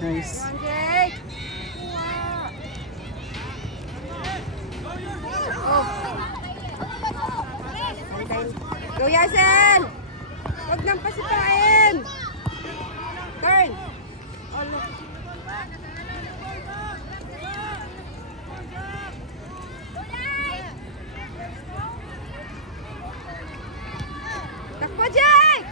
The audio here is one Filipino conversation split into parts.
Nice. Oh. Go, Yasen! Huwag nang pasipain! Turn! Takbo, Jake!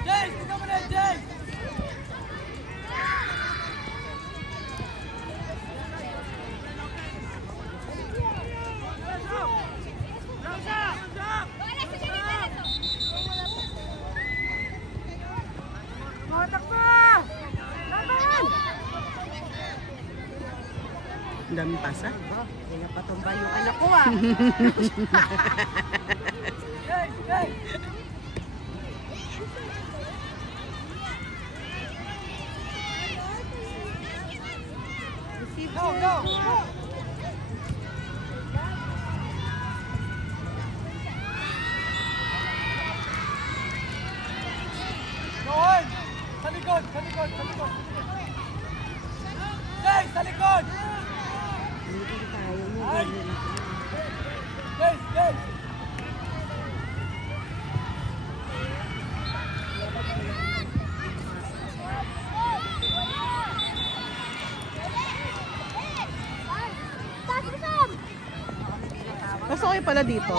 Jake, tingnan mo na, Jake! Ang daming pasa. Hindi na patumba yung anak ko ah. Go, go! Go on! Sa likod, sa likod, sa likod. Jay, sa likod! Ay! Jay, Jay! Mas okay pala dito.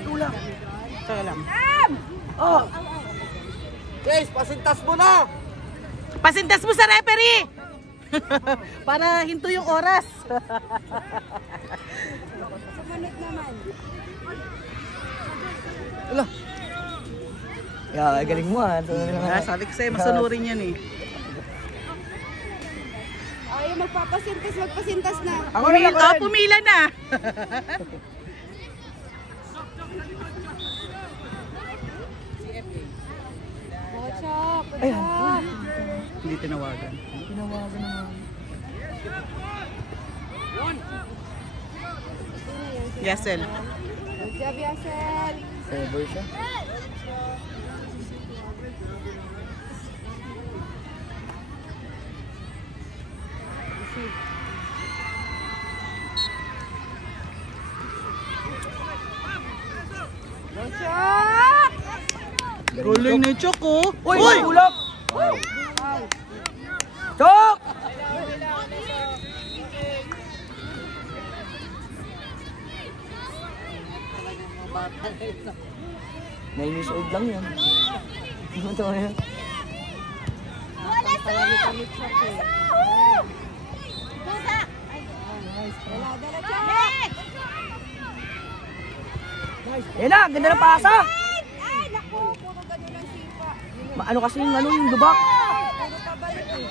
Tulang! Saka lang. Oh! Jay, pasintas mo na! Pasintas mo sa referee! Para hinto yung oras. Sumunod naman. Wala! Yeah, galing mo ah. Sabi ko sa'yo, masunurin yan eh. Ayaw magpapasintas na. Pumila na. Bochok! Ayan. Hindi tinawagan. Tinawagan naman. Yasel. Good job, Yasel! Favor siya. Bochok! Galing na yung Choco. Uy! Ulap! Chok! 9 years old lang yan. Ano ito yan? Wala sa! Wala, dala, Chok! Yan na! Ganda ng pasa! Ay, naku! Puro ganun ang sipa. Ano kasi yung ano yung lubak? Puro pabalik eh.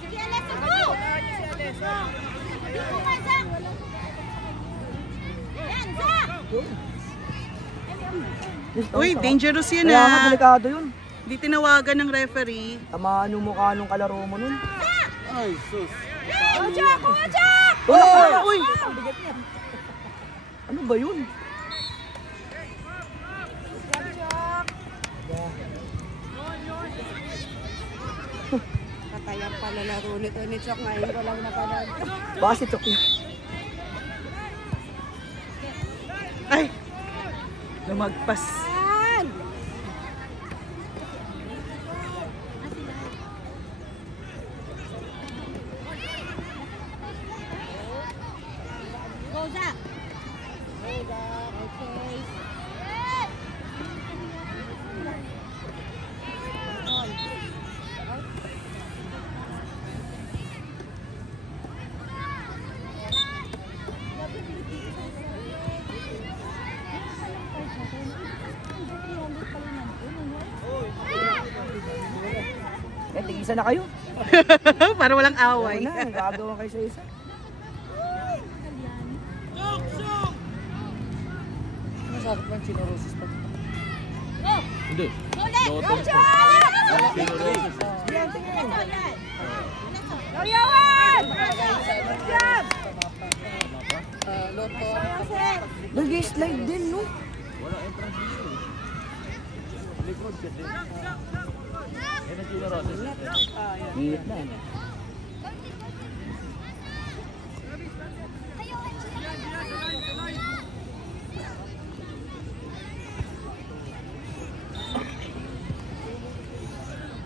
Sige, Alessa, go! Dito ka, Zach! Yan, Zach! Uy, dangerous yun Kaya nga, ah. delikado yun. Hindi tinawagan ng referee. Tamaan yung mukha nung kalaro mo nun. Ay, sus. Bochok! Bochok! Uy! Ano ba yun? Katayan pala laro nito ni Chok. Ngayon ko lang napanood. Baka si Chok yun. Ay! Lumagpas. Yan! Go, Zach! Okay. Eh, tig-isa na kayo. Para walang Ayaw away. na, gagawa kayo sa isa. Ano sakit ng chinorosis pa? Hindi. Go, Chok! Yan, tingin. Go, Yawan! Good job! Nag-slide din, no? Wala entrance dito. Likod kasi. Yan ang Gila Roses. Init na.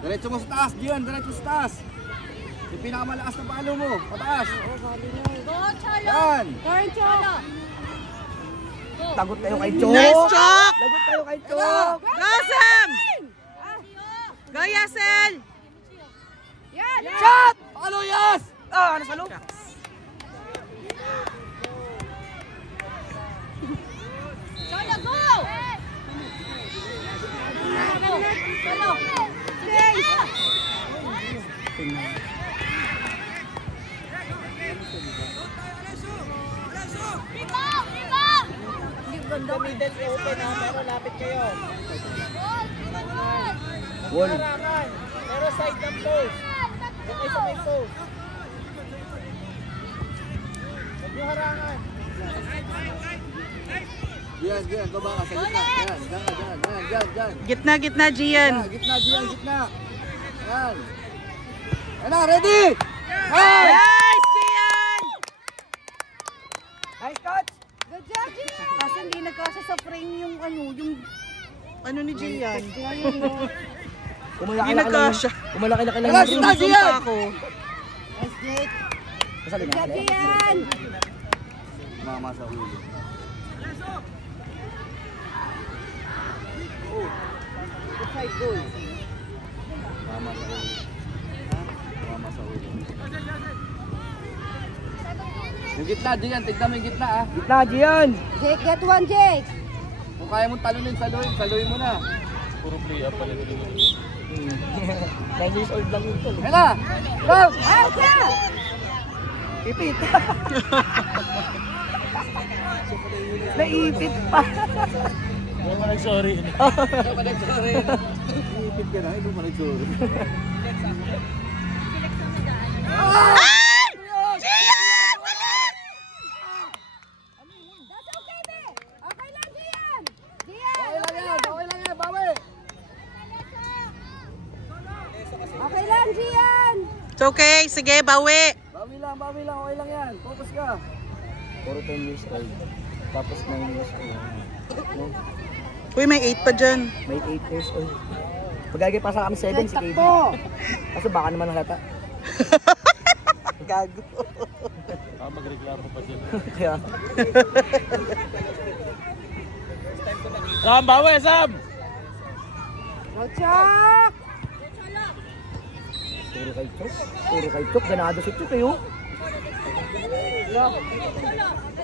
Diretso mo sa taas, Gian. Diretso sa taas. Yung pinakamalakas na palo mo. Pataas. Yan. Tagot tayo kay Chok. Nice, Chok! Tagot tayo kay Chok. Go, Sam! Go, Yasel! Shot! Palo, Yas! Ah, ano sa loob? Wall. Pero side ng post. Yung isa may post. Huwag yung harangan. Yan, Gian. Baba ka sa gitna. Yan, yan. Gitna, gitna, Gian. Gitna, Gian, gitna. Yan. Yan na, ready! Hey! Nice, Gian! Nice coach. Good job, Gian! Kasi hindi nagkasya sa frame yung Ano ni Gian? Kumalaki Hindi nagkasya. Kumalaki na Relax kailangan. na, Gian! ako. Nice, Jake! Kasali Good na. job, Gian! Mama sa ulo. Mama sa ulo. Mama sa ulo. Yung gitna, Gian. Tignan mo yung gitna, ah. Gitna, Gian. Jake, get one, Jake! Kung kaya mong talunin, saluhin mo na. Puro play up pala nila. 9 years old lang yun tol. Yan na! Go! Out na! Ipit. Naipit pa. Hindi pa nag-sorry. Ipit ka na, hindi mo nag-sorry. That's okay, be! Okay lang, Gian! Okay lang yan, bawi! Okay lang, Gian! It's okay. Sige, bawi. Bawi lang, okay lang yan. Focus ka. Puro 10 years old. Tapos 9 years old. No? Uy, may 8 pa dyan. May 8 years old. Pagagay pa sa kami 7 si KD. Kasi baka naman halata. Gago. Magreklamo pa sila. Kaya. Sam, bawi, Sam! Go, Chok! Puro kay Chok. Puro kay Chok. Ganado si Chok eh. Oh.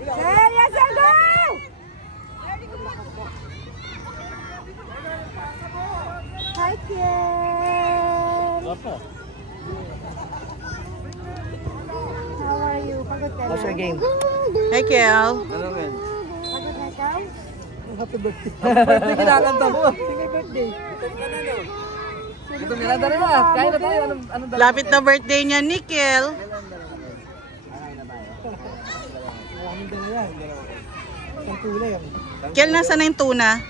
Sir, yes, sir, go! Hi, Kiel! Apa? How are you? Pagod ka na? How's your game? Hey, Kel. Ano men? Pagod na ikaw? Happy birthday. Hindi kinakanta mo. Happy birthday. Ito nilanda rin na. Kaya na tayo. Anong dala? Lapit na birthday niya ni Kel. Maraming dala yan. Ang kulay yan. Kel, nasa na yung tuna?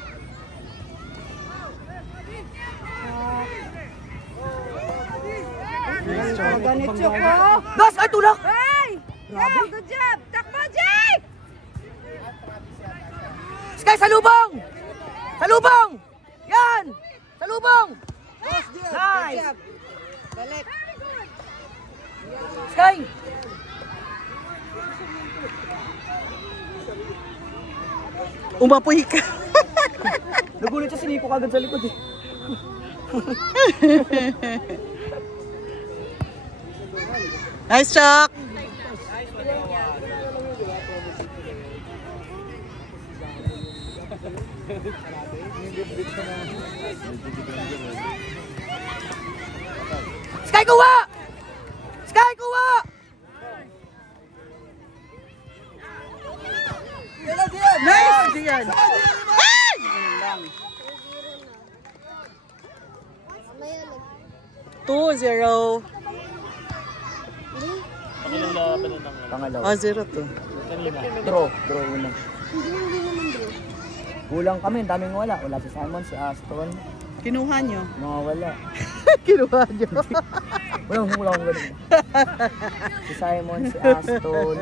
Ganit, Chok, oh! Das! Ay, tulak! Hey! Yeah, good job! Takbo, Jake! Sky, salubong! Salubong! Yan! Salubong! Nice! Balik! Sky! Umapoy ka. Nagulit siya, siniko kagad sa likod eh. Nice, Chok. Sky, kuha! Sky, kuha! Nice, Gian. Hey! 2-0. Pakilang laban na ng Pangalawa. Oh, 0-2. kanina? Draw una. Kulang kami, ang daming wala. Wala si Simon, si Aston. Kinuha nyo. Mga wala. Kinuha nyo. Wala akong ganun. Si Simon, si Aston,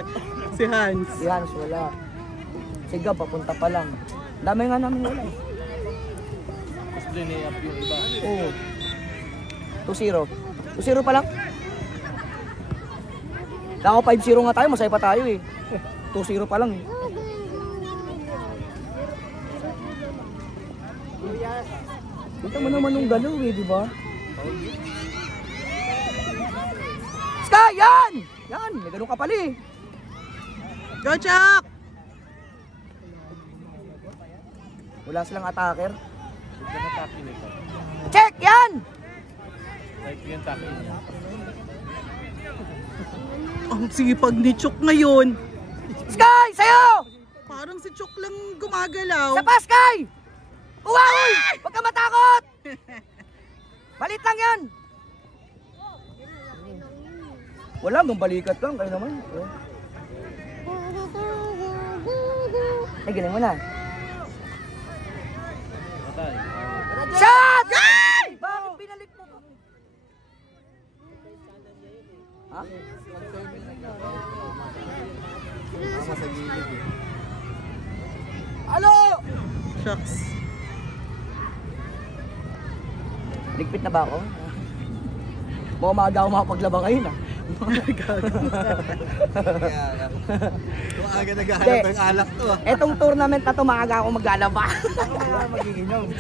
Si Hans. si Hans wala. Si Gab, papunta pa lang. Ang dami nga namin wala. Mas linay-up yung iba. Oo. 2-0. 2-0 pa lang? Ako 5-0 nga tayo, masaya pa tayo eh. 2-0 pa lang eh. Kita mo naman yung galaw eh, di ba? Sky, yan! Yan, may ganun ka pala eh. Go, Chuck! Wala silang attacker. Huwag ka na-tackle nito. Check, yan! Like yung tackle niya. Ang sipag ni Chuk ngayon. Sky, sayo! Parang si Chuk lang gumagalaw. Sa pa, Sky! Uy! Huwag ka matakot! Balit lang yan! Wala, hanggang balikat lang. Kayo naman. Ay, galing mo na. Patay. Shot! Bakit binalik mo pa? Ha? Sa gilid eh. Alo! Shucks. Ligpit na ba ako? Mukhang maaga ako makapaglaba ngayon ah. Maaga naghahanap ng alak to ah. Etong tournament na to, maaga ako maglalaba. Magiginom.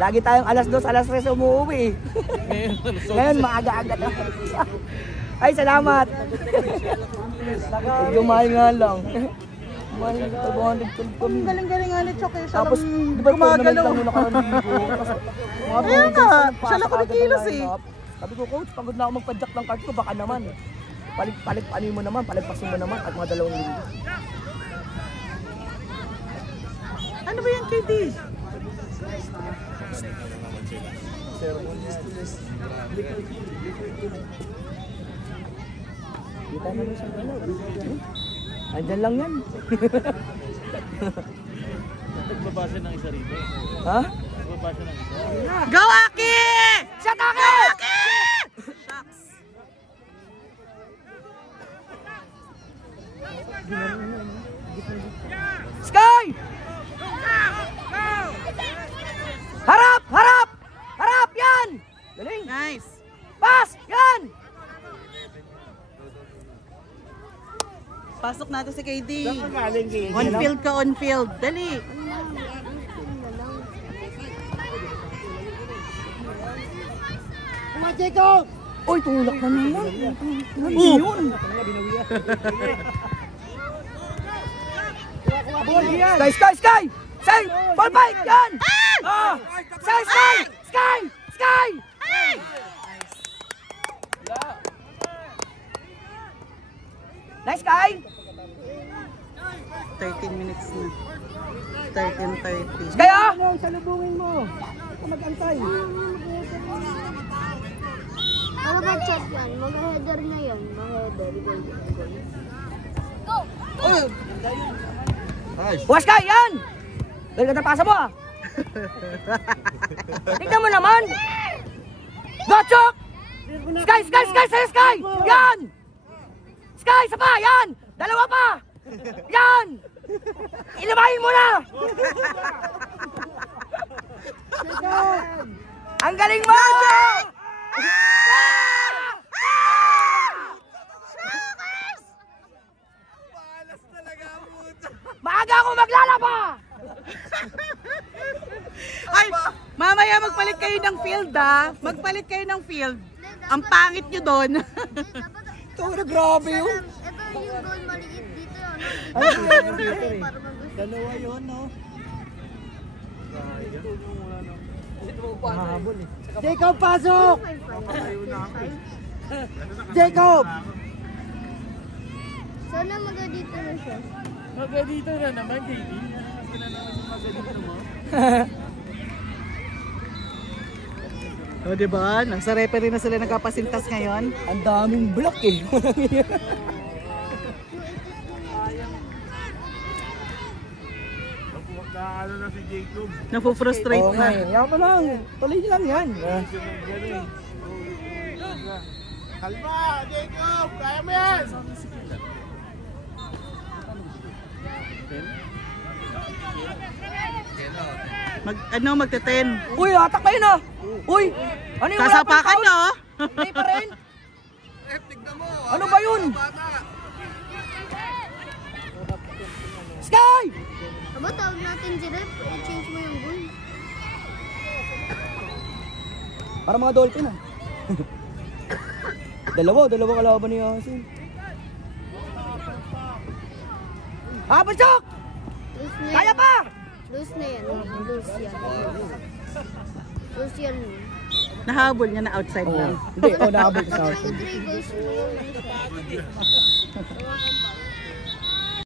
Lagi tayong alas 2, alas 3 umuwi. Ngayon, maaga-aga na. Ay, salamat. Gumay nga lang. Gumay nga, 500 kami. Galing-galing nga ni Chuk eh. Siya Tapos, lang di ba tournament gumagalaw. lang muna karanigo? Ayun nga, siya lang kumikilos eh. Sabi ko, coach, pagod na ako magpadyak ng card ko, baka naman. Palit-palit mo naman, paligpasin mo naman at mga 2 linggo. Ano ba yan, KD? Kita naman siya galaw. Andyan lang yan. Nagbaba siya ng isa rito. Ha? Nagbaba siya ng isa. Go, Aki! Shot Aki! Shucks. Sky! Harap! Harap! Harap! Yan! Galing! Nice. Pass! Yan! Pasok natin si KD. Galing kay On field ka, on field. Dali. Uy, tulak na naman. Ano yun? Sky, Sky, Sky! Sky! Ball fight! Yan! Ah! Sky, Sky! Sky! Sky! Nice, Sky! 13 minutes na. 13:30. Sky, ah! Salubungin mo. Mag-antay. Ano ba chat yan? Mag-header na yan. Mag-header. Go! Bukas, Sky! Yan! Dahil ka napasa mo, ah! Tignan mo naman! Gotchok! Sky, Sky, Sky, Sky, Sky! Yan! Sky, isa pa! Yan! Dalawa pa! Yan! Ilamahin mo na! Ang galing mo! Maaga ako maglalaba! Ay, mamaya magpalit kayo ng field ah. Magpalit kayo ng field. Ang pangit nyo doon. Ito, grabe yun. Ito yung goal maliit dito. Dalawa yun, no? Jacob, pasok! Jacob! Sana magadito na siya. Magadito na naman, KD. Sila naman yung magadito mo. O, diba? Nasa referee na sila nagkapasintas ngayon. Ang daming block eh. Ano na si Jacob? Napufrustrate Oo nga na. eh. Yan pa lang. Tuloy nyo lang yan. Kalma, Jacob! Kaya mo yan! Magte-10. Uy, atak pa yun ah. Uy, ano yung wala pang Sasapakan foul? nyo. Hindi pa rin. Tignan mo. Ano ba yun? Bata. Sky! Aba, tawag natin si Rep. I-change mo yung goal. Para mga dolphin ah. dalawa kalaban ni Yasin. Ah, Bansok! Lose na Kaya yan. pa! Lose na yan. Lose yan. Lose yan. Nahabol niya na outside lang. Hindi, nakabot sa Pag 3 goals mo yun.